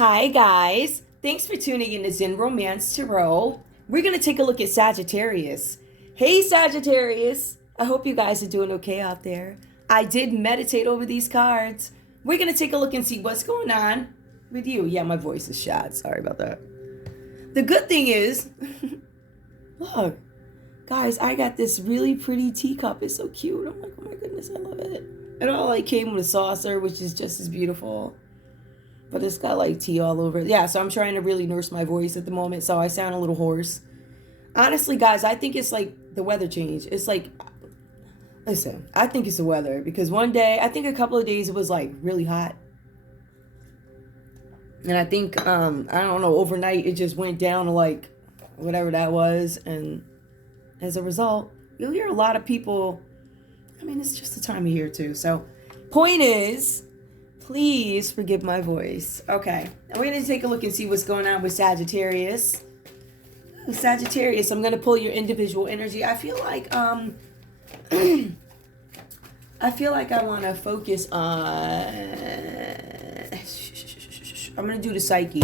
Hi, guys. Thanks for tuning in to Zen Romance Tarot. We're going to take a look at Sagittarius. Hey, Sagittarius. I hope you guys are doing okay out there. I did meditate over these cards. We're going to take a look and see what's going on with you. Yeah, my voice is shot. Sorry about that. The good thing is, look, guys, I got this really pretty teacup. It's so cute. I'm like, oh my goodness, I love it. It all like came with a saucer, which is just as beautiful. But it's got like tea all over it. Yeah, so I'm trying to really nurse my voice at the moment, so I sound a little hoarse. Honestly, guys, I think it's like the weather change. It's like, listen, I think it's the weather. Because one day, I think a couple of days it was like really hot. And I think, I don't know, overnight it just went down to like whatever that was. And as a result, you'll hear a lot of people, I mean, it's just the time of year too. So, point is, please forgive my voice. Okay, now we're going to take a look and see what's going on with Sagittarius. Ooh, Sagittarius, I'm going to pull your individual energy. I feel like I want to focus on, I'm going to do the psyche,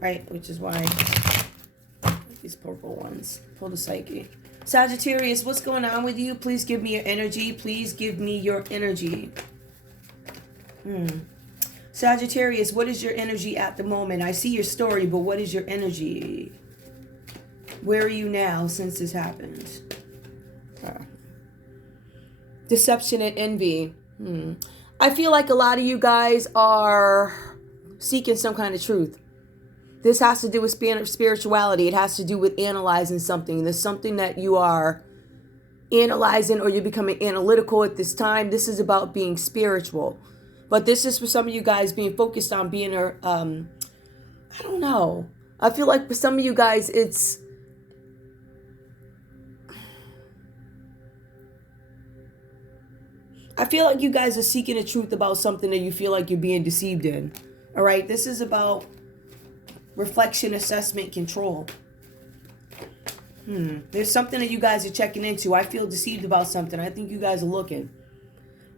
right? Which is why these purple ones. Pull the psyche. Sagittarius, what's going on with you? Please give me your energy. Please give me your energy. Sagittarius, what is your energy at the moment? I see your story, but what is your energy? Where are you now since this happened? Deception and envy. I feel like a lot of you guys are seeking some kind of truth. This has to do with spirituality. It has to do with analyzing something. There's something that you are analyzing, or you're becoming analytical at this time. This is about being spiritual. But this is for some of you guys being focused on being I don't know. I feel like for some of you guys, I feel like you guys are seeking the truth about something that you feel like you're being deceived in. All right. This is about reflection, assessment, control. There's something that you guys are checking into. I feel deceived about something. I think you guys are looking.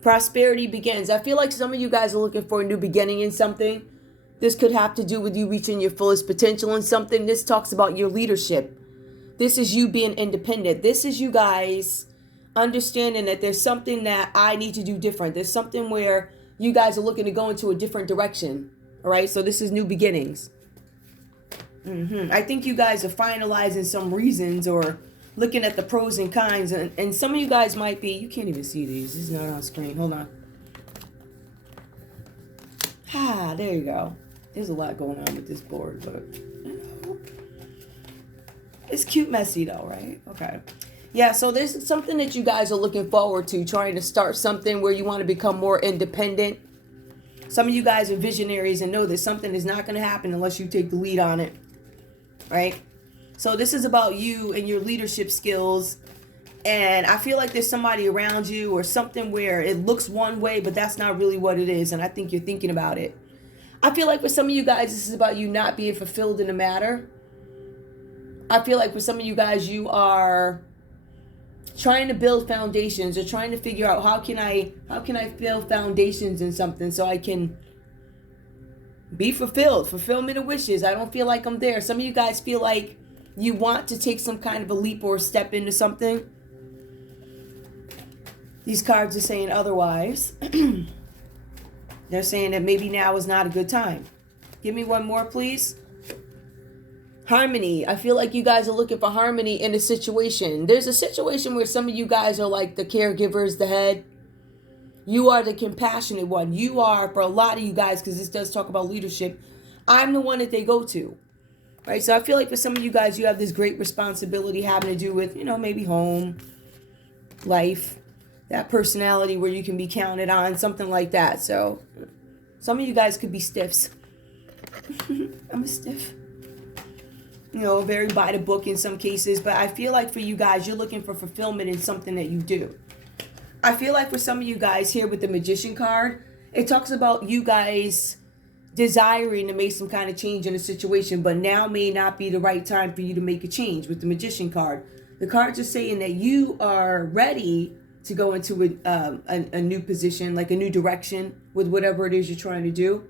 Prosperity begins. I feel like some of you guys are looking for a new beginning in something. This could have to do with you reaching your fullest potential in something. This talks about your leadership. This is you being independent. This is you guys understanding that there's something that I need to do different. There's something where you guys are looking to go into a different direction. All right, so this is new beginnings. I think you guys are finalizing some reasons or looking at the pros and cons, and some of you guys might be, you can't even see these. This is not on screen. Hold on. There you go. There's a lot going on with this board, but you know, it's cute messy though, right? Okay. Yeah, so there's something that you guys are looking forward to, trying to start something where you want to become more independent. Some of you guys are visionaries and know that something is not going to happen unless you take the lead on it, right? So this is about you and your leadership skills. And I feel like there's somebody around you or something where it looks one way, but that's not really what it is. And I think you're thinking about it. I feel like for some of you guys, this is about you not being fulfilled in the matter. I feel like for some of you guys, you are trying to build foundations or trying to figure out how can I build foundations in something so I can be fulfilled. Fulfillment of wishes. I don't feel like I'm there. Some of you guys feel like you want to take some kind of a leap or a step into something. These cards are saying otherwise. They're saying that maybe now is not a good time. Give me one more, please. Harmony. I feel like you guys are looking for harmony in a situation. There's a situation where some of you guys are like the caregivers, the head. You are the compassionate one. You are, for a lot of you guys, because this does talk about leadership, I'm the one that they go to. Right, so I feel like for some of you guys, you have this great responsibility having to do with, maybe home, life, that personality where you can be counted on, something like that. So some of you guys could be stiffs. I'm a stiff. Very by the book in some cases. But I feel like for you guys, you're looking for fulfillment in something that you do. I feel like for some of you guys here with the Magician card, it talks about you guys desiring to make some kind of change in a situation, but now may not be the right time for you to make a change with the Magician card. The cards are saying that you are ready to go into a new position, like a new direction with whatever it is you're trying to do.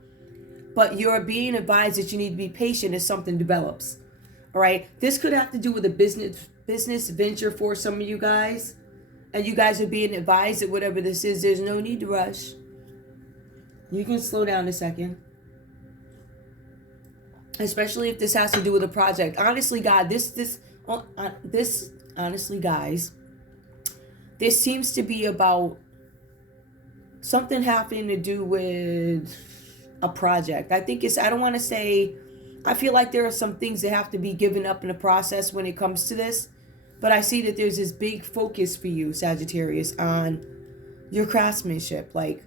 but you're being advised that you need to be patient as something develops. All right. This could have to do with a business venture for some of you guys. And you guys are being advised that whatever this is, there's no need to rush. You can slow down a second. Especially if this has to do with a project. Honestly, God, honestly, guys, this seems to be about something having to do with a project. I don't want to say, I feel like there are some things that have to be given up in the process when it comes to this. But I see that there's this big focus for you, Sagittarius, on your craftsmanship. Like,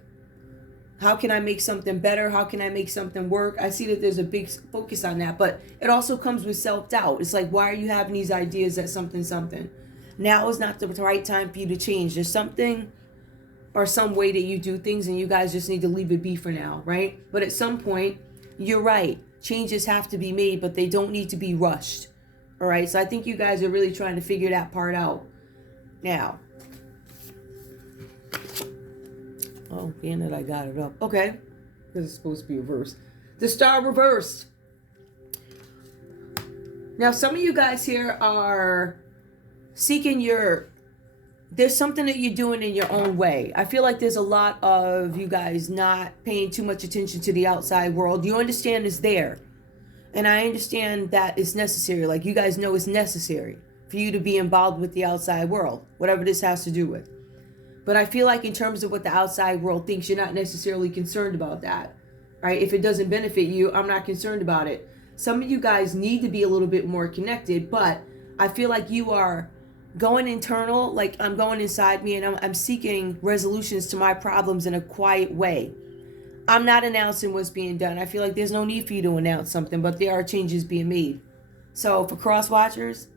how can I make something better? How can I make something work? I see that there's a big focus on that. But it also comes with self-doubt. It's like, why are you having these ideas that something? Now is not the right time for you to change. There's something or some way that you do things and you guys just need to leave it be for now, right? But at some point, you're right. Changes have to be made, but they don't need to be rushed. All right? So I think you guys are really trying to figure that part out now. Oh, being that I got it up. Okay. Because it's supposed to be reversed. The star reversed. Now, some of you guys here are seeking there's something that you're doing in your own way. I feel like there's a lot of you guys not paying too much attention to the outside world. You understand it's there. And I understand that it's necessary. Like, you guys know it's necessary for you to be involved with the outside world, whatever this has to do with. But I feel like in terms of what the outside world thinks, you're not necessarily concerned about that, right? If it doesn't benefit you, I'm not concerned about it. Some of you guys need to be a little bit more connected, but I feel like you are going internal, like I'm going inside me and I'm seeking resolutions to my problems in a quiet way. I'm not announcing what's being done. I feel like there's no need for you to announce something, but there are changes being made. So for cross watchers,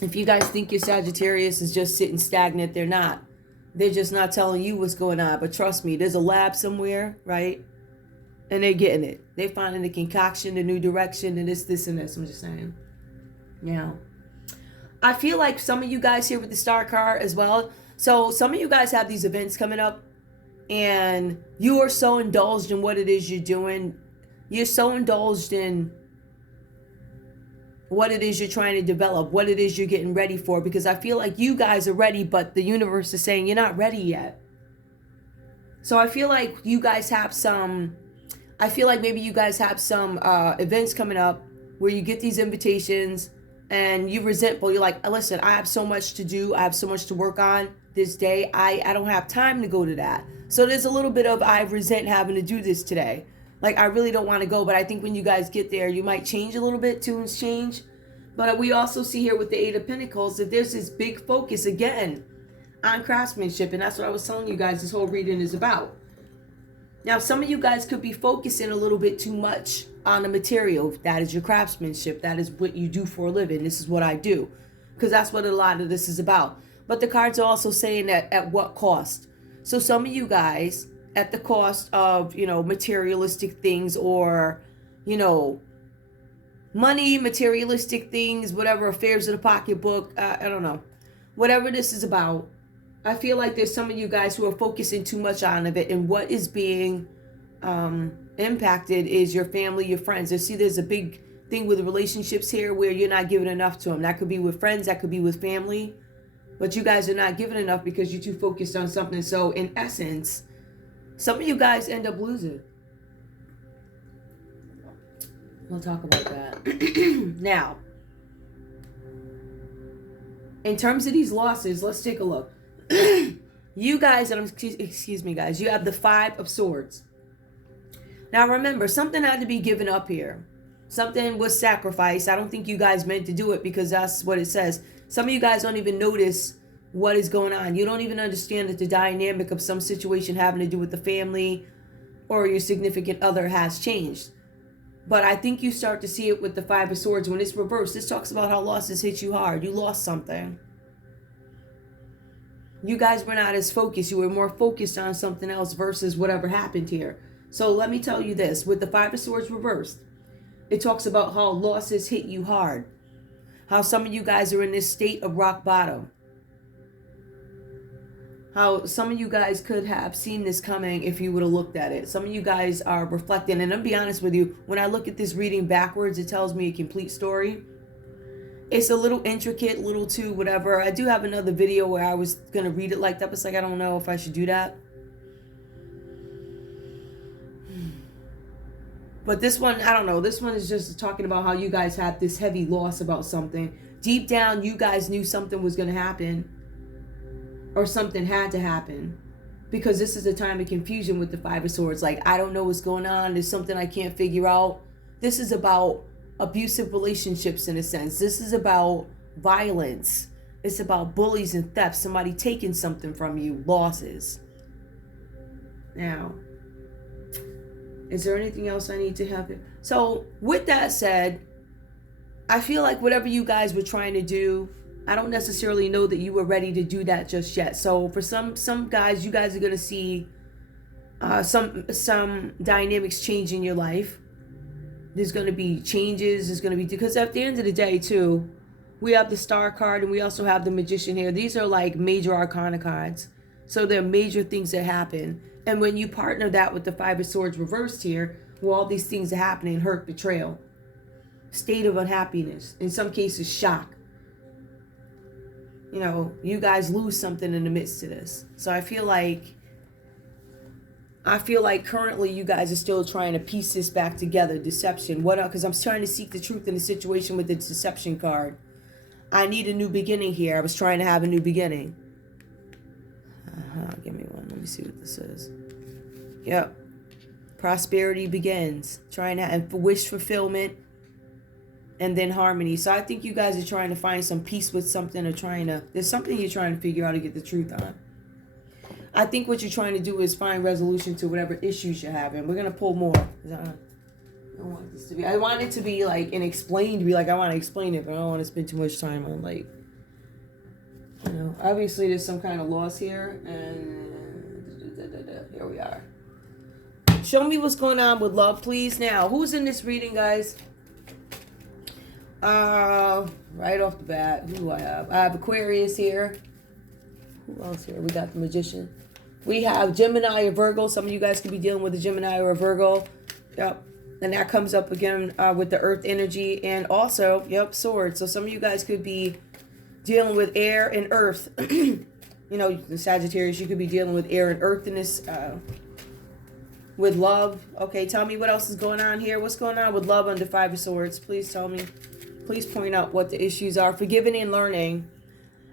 if you guys think your Sagittarius is just sitting stagnant, they're not. They're just not telling you what's going on. But trust me, there's a lab somewhere, right? And they're getting it. They're finding the concoction, the new direction, and this, and this. I'm just saying. Yeah. I feel like some of you guys here with the star card as well. So some of you guys have these events coming up. And you are so indulged in what it is you're doing. You're so indulged in what it is you're trying to develop, what it is you're getting ready for, because I feel like you guys are ready, but the universe is saying you're not ready yet. So I feel like you guys have maybe you guys have some events coming up where you get these invitations and you're resentful. You're like, listen, I have so much to do. I have so much to work on this day. I don't have time to go to that. So there's a little bit of, I resent having to do this today. Like, I really don't want to go, but I think when you guys get there, you might change a little bit, tunes change. But we also see here with the Eight of Pentacles that there's this big focus again on craftsmanship. And that's what I was telling you guys this whole reading is about. Now, some of you guys could be focusing a little bit too much on the material. That is your craftsmanship. That is what you do for a living. This is what I do. Because that's what a lot of this is about. But the cards are also saying that at what cost. So some of you guys, at the cost of, materialistic things or, money, materialistic things, whatever, affairs of the pocketbook, I don't know. Whatever this is about, I feel like there's some of you guys who are focusing too much on it, and what is being impacted is your family, your friends. There's a big thing with relationships here where you're not giving enough to them. That could be with friends, that could be with family, but you guys are not giving enough because you're too focused on something. So in essence, some of you guys end up losing. We'll talk about that. Now, in terms of these losses, let's take a look. You guys, excuse me guys, you have the Five of Swords. Now remember, something had to be given up here. Something was sacrificed. I don't think you guys meant to do it because that's what it says. Some of you guys don't even notice what is going on. You don't even understand that the dynamic of some situation having to do with the family or your significant other has changed. But I think you start to see it with the Five of Swords. When it's reversed, this talks about how losses hit you hard. You lost something. You guys were not as focused. You were more focused on something else versus whatever happened here. So let me tell you this. With the Five of Swords reversed, it talks about how losses hit you hard. How some of you guys are in this state of rock bottom. how some of you guys could have seen this coming if you would have looked at it. Some of you guys are reflecting, and I'll be honest with you, when I look at this reading backwards, it tells me a complete story. It's a little intricate, little too, whatever. I do have another video where I was going to read it like that, but it's like, I don't know if I should do that. But this one, I don't know. This one is just talking about how you guys had this heavy loss about something. Deep down, you guys knew something was going to happen. Or something had to happen. Because this is a time of confusion with the Five of Swords. Like, I don't know what's going on. There's something I can't figure out. This is about abusive relationships in a sense. This is about violence. It's about bullies and theft. Somebody taking something from you. Losses. Now, is there anything else I need to have? So, with that said, I feel like whatever you guys were trying to do, I don't necessarily know that you were ready to do that just yet. So, for some guys, you guys are going to see some dynamics change in your life. There's going to be changes. There's going to be, because at the end of the day, too, we have the Star card and we also have the Magician here. These are like major arcana cards. So, they're major things that happen. And when you partner that with the Five of Swords reversed here, where all these things are happening, hurt, betrayal, state of unhappiness, in some cases shock. You know, you guys lose something in the midst of this. So I feel like currently you guys are still trying to piece this back together. Deception. What else? Because I'm trying to seek the truth in the situation with the deception card. I need a new beginning here. I was trying to have a new beginning. Give me one. Let me see what this is. Yep. Prosperity begins. Trying to and wish fulfillment. And then harmony. So I think you guys are trying to find some peace with something, or there's something you're trying to figure out to get the truth on. I think what you're trying to do is find resolution to whatever issues you're having. We're going to pull more. I want it to be like and explained to be like, I want to explain it, but I don't want to spend too much time on like, you know, obviously there's some kind of loss here, and here we are. Show me what's going on with love, please. Now, who's in this reading, guys? Right off the bat, who do I have? I have Aquarius here. Who else here? We got the Magician. We have Gemini or Virgo. Some of you guys could be dealing with a Gemini or a Virgo. Yep. And that comes up again with the Earth energy. And also, yep, Swords. So some of you guys could be dealing with air and earth. You know, the Sagittarius, you could be dealing with air and earth in this, with love. Okay, tell me what else is going on here. What's going on with love under Five of Swords? Please tell me. Please point out what the issues are. Forgiving and learning.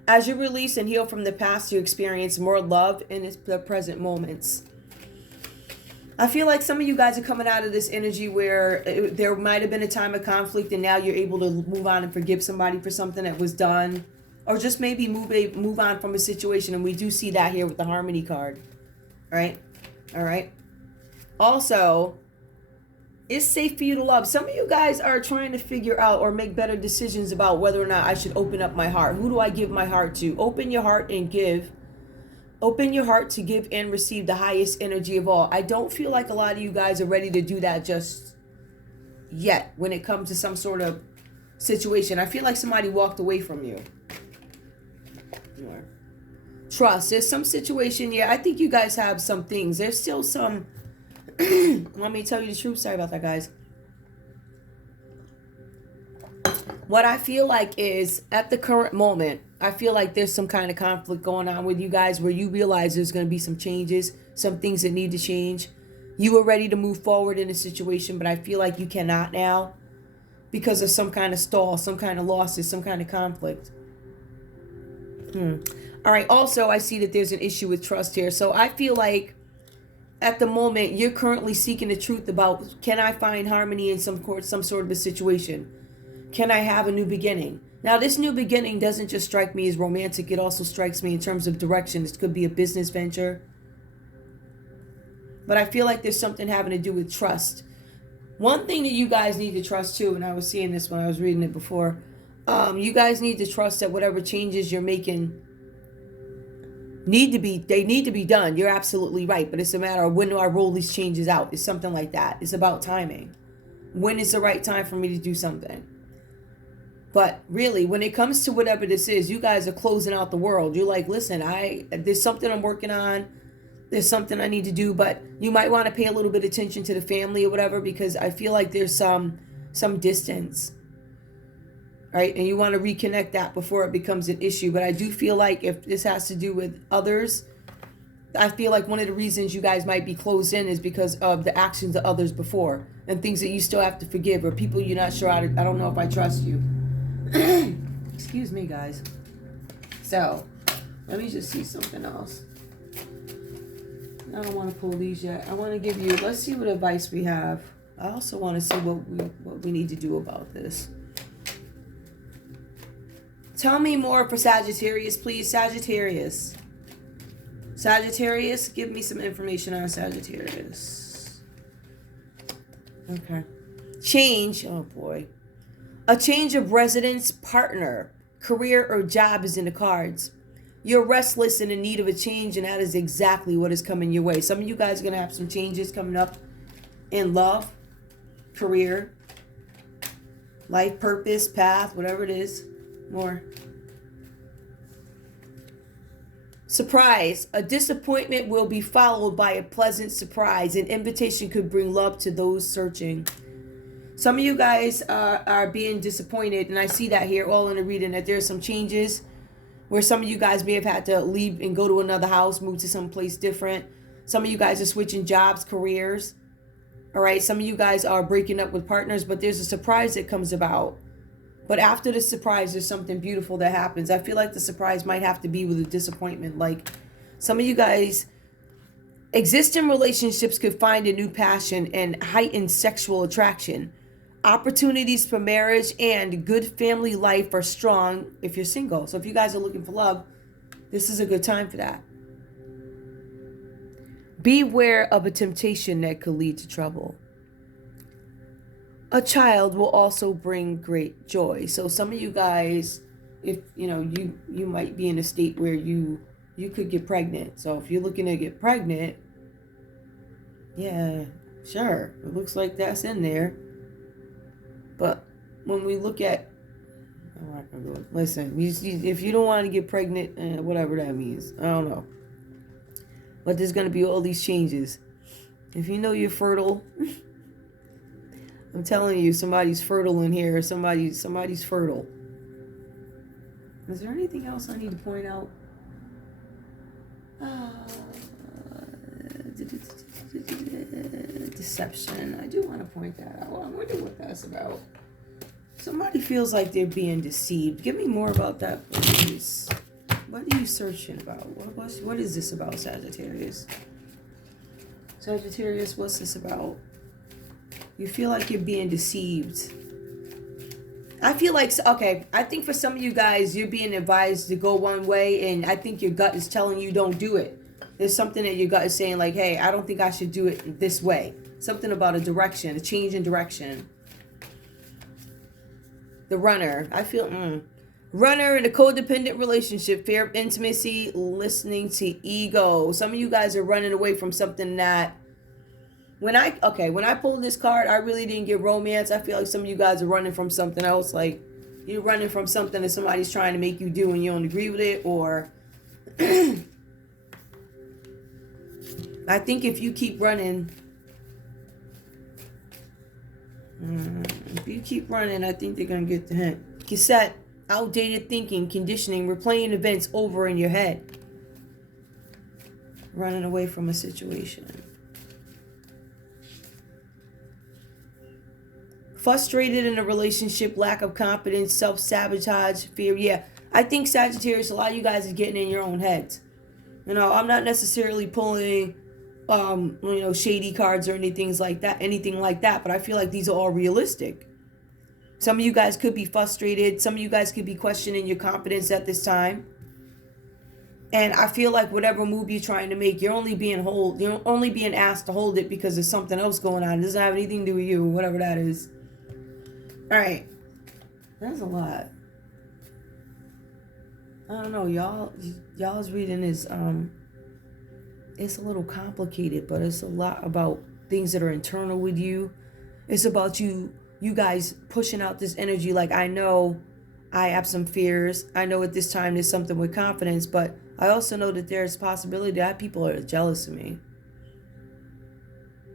As you release and heal from the past, you experience more love in the present moments. I feel like some of you guys are coming out of this energy where there might have been a time of conflict and now you're able to move on and forgive somebody for something that was done. Or just maybe move on from a situation. And we do see that here with the Harmony card. Right? All right. Also, it's safe for you to love. Some of you guys are trying to figure out or make better decisions about whether or not I should open up my heart. Who do I give my heart to? Open your heart and give. Open your heart to give and receive the highest energy of all. I don't feel like a lot of you guys are ready to do that just yet when it comes to some sort of situation. I feel like somebody walked away from you. Trust. There's some situation. Yeah, I think you guys have some things. There's still some... Let me tell you the truth. Sorry about that, guys. What I feel like is, at the current moment, I feel like there's some kind of conflict going on with you guys where you realize there's going to be some changes, some things that need to change. You were ready to move forward in a situation, but I feel like you cannot now because of some kind of stall, some kind of losses, some kind of conflict. All right. Also, I see that there's an issue with trust here. So I feel like at the moment, you're currently seeking the truth about, can I find harmony in some sort of a situation? Can I have a new beginning? Now, this new beginning doesn't just strike me as romantic. It also strikes me in terms of direction. This could be a business venture. But I feel like there's something having to do with trust. One thing that you guys need to trust too, and I was seeing this when I was reading it before, you guys need to trust that whatever changes you're making need to be done. You're absolutely right. But it's a matter of, when do I roll these changes out? It's something like that. It's about timing. When is the right time for me to do something? But really, when it comes to whatever this is, you guys are closing out the world. You're like, listen, there's something I'm working on. There's something I need to do, but you might want to pay a little bit of attention to the family or whatever, because I feel like there's some distance, right? And you want to reconnect that before it becomes an issue. But I do feel like if this has to do with others, I feel like one of the reasons you guys might be closed in is because of the actions of others before and things that you still have to forgive, or people you're not sure I don't know if I trust you. Excuse me, guys. So let me just see something else. I don't want to pull these yet. I want to give you, let's see what advice we have. I also want to see what we need to do about this. Tell me more for Sagittarius, please. Sagittarius, give me some information on Sagittarius. Okay. Change. Oh boy. A change of residence, partner, career, or job is in the cards. You're restless and in need of a change, and that is exactly what is coming your way. Some of you guys are going to have some changes coming up in love, career, life purpose, path, whatever it is. More. Surprise. A disappointment will be followed by a pleasant surprise. An invitation could bring love to those searching. Some of you guys are being disappointed, and I see that here all in the reading, that there's some changes where some of you guys may have had to leave and go to another house, move to some place different. Some of you guys are switching jobs, careers. All right, some of you guys are breaking up with partners, but there's a surprise that comes about. But after the surprise, there's something beautiful that happens. I feel like the surprise might have to be with a disappointment. Like some of you guys, existing relationships could find a new passion and heightened sexual attraction. Opportunities for marriage and good family life are strong if you're single. So if you guys are looking for love, this is a good time for that. Beware of a temptation that could lead to trouble. A child will also bring great joy. So some of you guys, if you might be in a state where you could get pregnant. So if you're looking to get pregnant, yeah, sure, it looks like that's in there. But when we look at, listen, if you don't want to get pregnant, whatever that means, I don't know. But there's going to be all these changes. If you know you're fertile, I'm telling you, somebody's fertile in here. Somebody's fertile. Is there anything else I need to point out? Deception. I do want to point that out. I wonder what that's about. Somebody feels like they're being deceived. Give me more about that, please. What are you searching about? What is this about, Sagittarius? Sagittarius, what's this about? You feel like you're being deceived. I feel like, okay, I think for some of you guys, you're being advised to go one way, and I think your gut is telling you don't do it. There's something that your gut is saying like, hey, I don't think I should do it this way. Something about a direction, a change in direction. The runner. I feel, runner in a codependent relationship, fear of intimacy, listening to ego. Some of you guys are running away from something that, when I pulled this card, I really didn't get romance. I feel like some of you guys are running from something else. Like you're running from something that somebody's trying to make you do and you don't agree with it, or I think if you keep running, I think they're going to get the hint. Cassette, outdated thinking, conditioning, replaying events over in your head. Running away from a situation. Frustrated in a relationship, lack of confidence, self-sabotage, fear. Yeah, I think Sagittarius, a lot of you guys are getting in your own heads. I'm not necessarily pulling shady cards or anything like that, but I feel like these are all realistic. Some of you guys could be frustrated. Some of you guys could be questioning your confidence at this time. And I feel like whatever move you're trying to make, you're only being asked to hold it because there's something else going on. It doesn't have anything to do with you, whatever that is. All right. That's a lot. I don't know, y'all's reading is it's a little complicated, but it's a lot about things that are internal with you. It's about you guys pushing out this energy like, I know I have some fears. I know at this time there's something with confidence, but I also know that there's a possibility that people are jealous of me.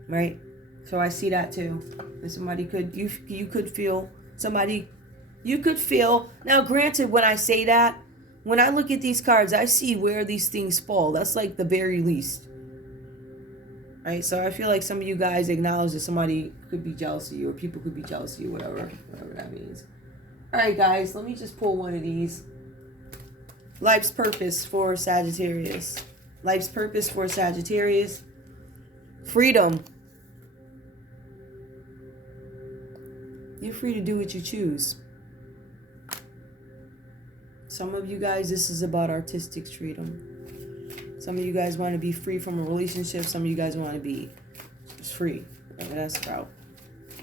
Right? So I see that too. And somebody could, you could feel, somebody, you could feel. Now granted, when I say that, when I look at these cards, I see where these things fall. That's like the very least. Right? So I feel like some of you guys acknowledge that somebody could be jealous of you, or people could be jealous of you, whatever that means. All right, guys, let me just pull one of these. Life's purpose for Sagittarius. Life's purpose for Sagittarius. Freedom. You're free to do what you choose. Some of you guys, this is about artistic freedom. Some of you guys want to be free from a relationship. Some of you guys want to be just free. That's about.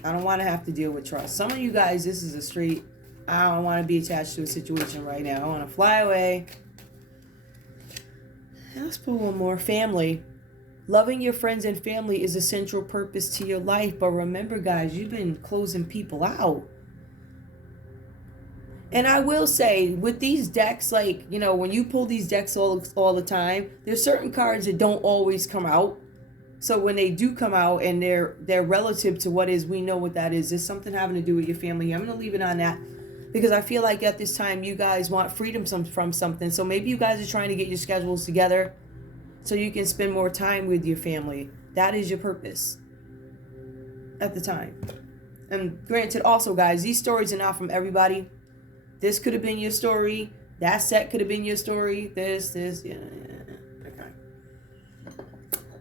I don't want to have to deal with trust. Some of you guys, this is a straight, I don't want to be attached to a situation right now. I want to fly away. Let's put one more. Family. Loving your friends and family is a central purpose to your life. But remember, guys, you've been closing people out. And I will say, with these decks, like, you know, when you pull these decks all the time, there's certain cards that don't always come out. So when they do come out and they're relative to what is, we know what that is. There's something having to do with your family. I'm going to leave it on that because I feel like at this time you guys want freedom from something. So maybe you guys are trying to get your schedules together so you can spend more time with your family. That is your purpose at the time. And granted, also, guys, these stories are not from everybody. This could have been your story. That set could have been your story. This, yeah. Okay.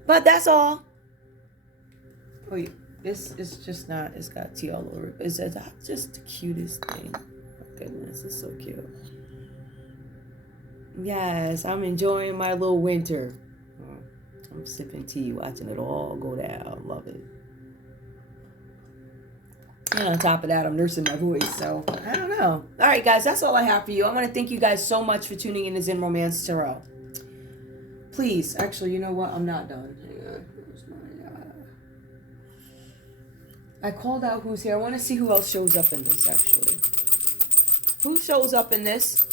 But that's all. Wait, this is just not, it's got tea all over it. It's just the cutest thing. Oh, goodness, it's so cute. Yes, I'm enjoying my little winter. I'm sipping tea, watching it all go down. Love it. And on top of that, I'm nursing my voice, so I don't know. All right, guys, that's all I have for you. I want to thank you guys so much for tuning in to Zen Romance Tarot. Please, actually, you know what? I'm not done. I called out who's here. I want to see who else shows up in this, actually. Who shows up in this?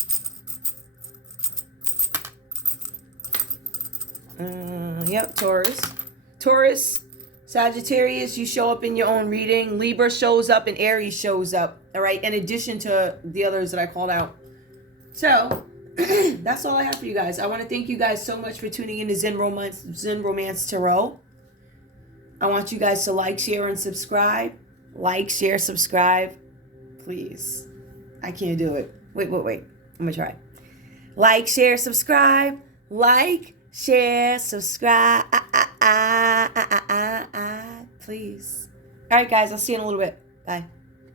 Yep, Taurus. Taurus. Sagittarius, you show up in your own reading. Libra shows up and Aries shows up. All right, in addition to the others that I called out. So, that's all I have for you guys. I want to thank you guys so much for tuning in to Zen Romance Tarot. I want you guys to like, share, and subscribe. Like, share, subscribe. Please. I can't do it. Wait. I'm going to try. Like, share, subscribe. Like, share, subscribe. Please. All right, guys. I'll see you in a little bit. Bye.